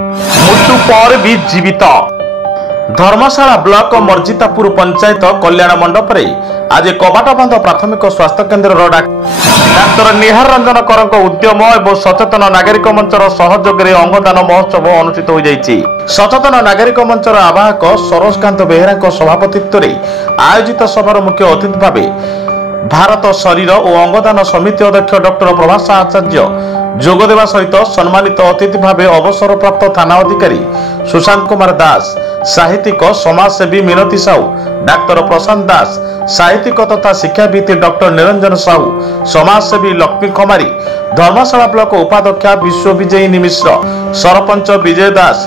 मृत्यु पर भी जीवित धर्मशाला ब्लॉक मर्जितापुर पंचायत कल्याण मंडप रे आज कबाटबंध प्राथमिक स्वास्थ्य केन्द्र डाक्तर निहार रंजन करक उद्यम और सचेतन नागरिक मंचर सहयोग में अंगदान महोत्सव अनुष्ठित हो जाइछि। सचेतन नागरिक मंचर आवाहक सरोजकांत बेहेरा सभापतित्व में आयोजित सभार मुख्य अतिथि भाव भारत शरीर और अंगदान समिति अध्यक्ष डॉक्टर प्रभास आचार्य जोगदेवा सहित सम्मानित अतिथि भाव अवसरप्राप्त थाना अधिकारी सुशांत कुमार दास, साहित्यिक समाजसेवी मिनती साहू, डाक्तर प्रशांत दास, साहित्यिक तथा शिक्षाविद डॉक्टर निरंजन साहू, समाजसेवी लक्ष्मी खमारी, धर्मशाला ब्लॉक उपाध्यक्ष विश्वविजयी मिश्र, सरपंच विजय दास,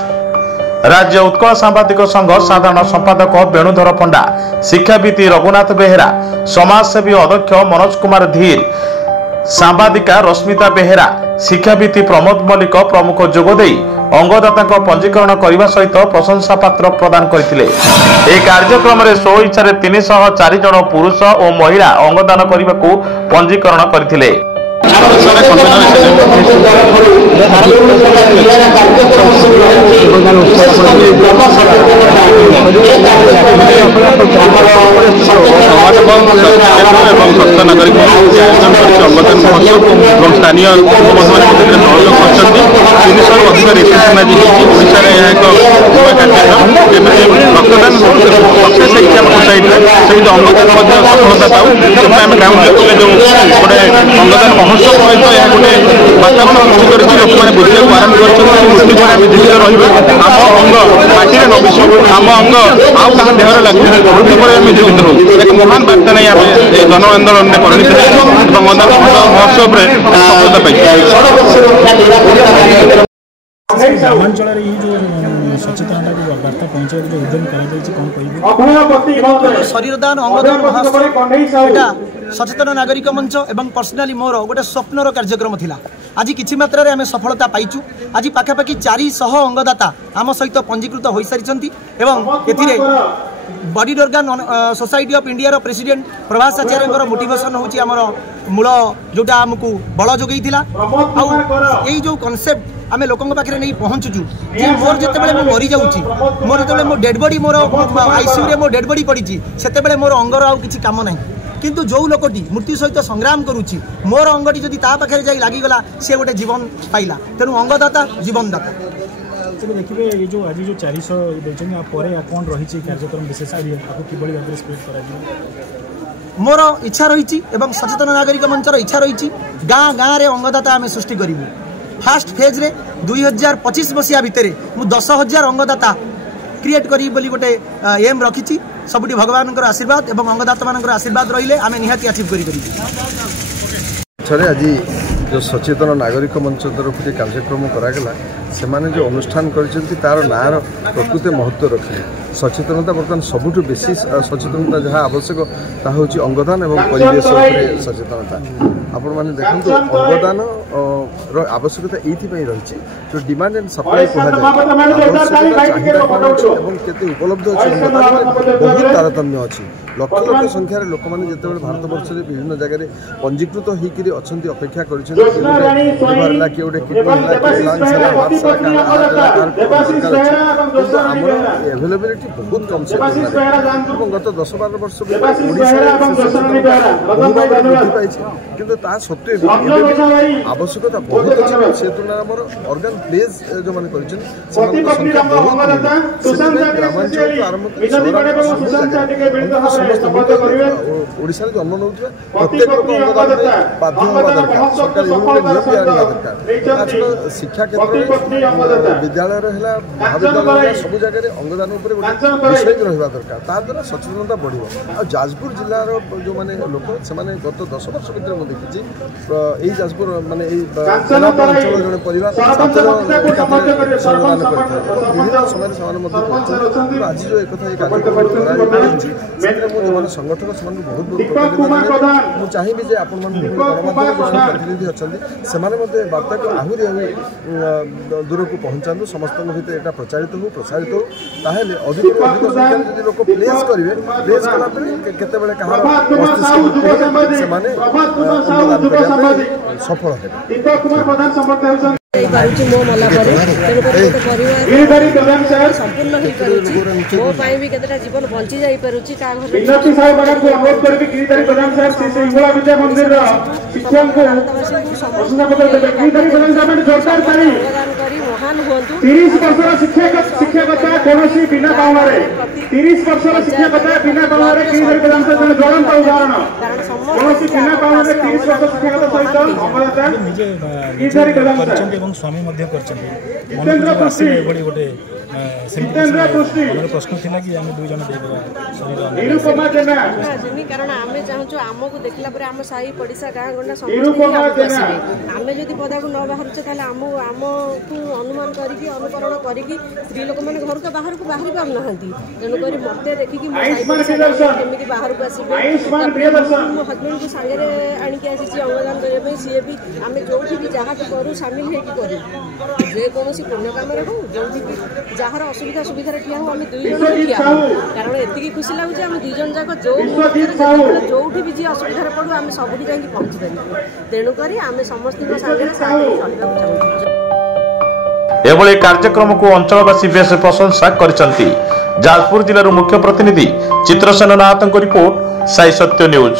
राज्य उत्कल सांबादिक संघ साधारण संपादक वेणुधर पंडा, शिक्षाविद रघुनाथ बेहेरा, समाजसेवी अध्यक्ष मनोज कुमार धीर, सांबादिका रश्मिता बेहेरा, शिक्षाविद प्रमोद मल्लिक प्रमुख जोगदे अंगदाता पंजीकरण करने सहित प्रशंसा पत्र प्रदान करथिले। ए कार्यक्रम में स्व इच्छा 304 जन पुरुष और महिला अंगदान करने को पंजीकरण करथिले। स्थानीय रक्तदान सफलता पाऊ ग्राउंड लेवल जो गोटे अंगदान महोत्सव सहित यह गोटे वातावरण सृष्टि कर लोक मैंने बुझे आरंभ कर आम अंग माटी न मिशु आम अंग आउ क्या देहर लगे जीवित हो एक महान बार्ता नहीं आम जन आंदोलन में परिणत अंगदान महोत्सव सफलता शरीरदान अंगदान महोत्सव सचेतन नागरिक मंच एवं पर्सनाली मोर गोटे स्वप्नर कार्यक्रम थिला। आज किछि मात्रा आम सफलता पाइचु। आज पाखापाखि 400 अंगदाता आम सहित पंजीकृत हो सारी एथिरे body organ society of India president Prabhas Acharya motivation होची आमर मूल जोटा आमको बल जोगई थिला। यही जो कॉन्सेप्ट आम लोकों पाखे नहीं पहुँचुचु जे मोर जितेबाला मो मरी जाऊँगी मोर जो मो डेड बॉडी मोर आईसीयू रे मो डेड बॉडी पड़ी से मोर अंगर आउ किछि काम नहीं किंतु जो लोकटी मृत्यु सहित संग्राम करुच्ची मोर अंगटी जदि ता पाखे जाई लागिगला सी गोटे जीवन पाइला तेणु अंगदाता जीवनदाता। देखिए ये जो आज जो 400 देछन पर कौन रही कार्यक्रम विशेष कि स्प्रेड करा मोर इच्छा रही एवं सचेतन नागरिक मंचर इच्छा रही गाँ गाँव में अंगदाता आम सृष्टि करूँ। फास्ट फेज रे 2025 मसीहा भितर मु 10,000 अंगदाता क्रिएट करी बोली गोटे एम रखी सबुठी भगवान आशीर्वाद एवं अंगदाता मान आशीर्वाद रही आम निहाती अचिव करी। आज जो सचेतन नागरिक मंच तरफ कार्यक्रम करागला से माने जो अनुष्ठान कर नार प्रकृत महत्व रखिले सचेतनता बर्तमान सबुठ बेसी सचेतनता जहाँ आवश्यक ताहा होची अंगदान एवं परिवेश सचेतनता। आपण माने देखंतु अंगदान आवश्यकता एथि रही जो डिमांड एंड सप्लाई आवश्यकता चाहिदा कौन अच्छे और केते उपलब्ध अच्छे बहुत तारतम्य अच्छी लक्ष लक्ष संख्यार लोक मैंने जिते भारत वर्ष में विभिन्न जगह पंजीकृत होकर अच्छा अपेक्षा कर एभेलेबिलिटी बहुत कम से गत 10-12 वर्ष वृद्धि पाई किंतु ता सत्वे आवश्यकता बहुत अच्छी से तुलना ऑर्गन प्लेज जो मैंने संख्या बहुत ग्रामांचल आरंभ समस्त ओडिशा जन्म नौ प्रत्येक लोक अंगदान बाध्य हवा दरकार सरकार नियम आना दरकार शिक्षा क्षेत्र विद्यालय महाविद्यालय सब जगह अंगदान विषय रहा दरकार ताद्वारा सचेतनता बढ़ जाजपुर जिलार जो मैंने लोक से गत 10 वर्ष भर मुझे देखी यही जाजपुर माने अंचल जड़े परिवार श्रमदान करते विभिन्न समय आज जो एक कार्यक्रम संगठन से बहुत बहुत मुझे चाहिए आप प्रतिनिधि अच्छा से वार्ता को आहरी दूर को पहुँचा समस्त भर यहाँ प्रचारित हो प्रसारित हो ताहले अधिक अधिक संख्यार जब लोक प्लेस करेंगे प्लेस कलापर केतबेले कहार मस्तिष्क सफल है। पारुछि मो मला परे तेणु करी परिवार संपूर्ण होई पारुछि मो पाई भी केतटा जीवन बंची जाई पारुछि का घर विनती साहेब मैडम को अनुरोध करबी गिरिधारी प्रधान साहेब से इंगुला विद्या मंदिर रो शिक्षण को घोषणा पत्र देबे गिरिधारी प्रधान साहेब जोरदार ताली प्रदान करी महान होंतु 30 वर्षर शिक्षकता कोनोसी बिना पावरे 30 वर्षर शिक्षकता बिना पावरे गिरिधारी प्रधान साहेब ज्वलंत उदाहरण कोनोसी बिना पावरे 30 वर्ष शिक्षकता सहित अमरता निजे गिरिधारी प्रधान करछन एवं स्वामी मध्य करछन जितेंद्र पुष्टि बड़ी गोटे जितेंद्र पुष्टि हमर प्रश्न थिला कि हम दुई जन देबा शरीर निरुपमा जेना कारण आमे चाहूँ आमको देखला पर आम साई पड़िशा गाँ गंडा निरुपमा जेना आमे जदि पदाकू न बाहरुचे ताले आमको अनुमान करिकी अनुकरण करिकी स्त्री लोक माने घर को बाहर को बाहरी पार नहंती तेणु करी मते देखिकी मो साई पड़िशा केमिति बाहर को आसीबे आयुष्मान प्रियदर्शन मो हस्बैंड को सागरे आनिकी आसीची अंगदान करे पे सीए भी आमे जोठी भी जहा के करू शामिल हे की करू जे कोनोसी पुण्य काम रे हो जोठी भी जहार असुविधा सुविधा रे ठिया हो आमे दुई जन ठिया कारण एतिकी खुशी लागु जे आमे दुई जन जाक जोठी भी जी असुविधा रे पडू आमे सबुठी जाई पहुंची परिबू तेणु करी आमे समस्त को सागरे साथी चलिबा चाहू एभली कार्यक्रम को अंचलवासी बेस प्रशंसा करिसंती। जाजपुर जिल्लार मुख्य प्रतिनिधि चित्रसेन नाथ रिपोर्ट साई सत्य न्यूज।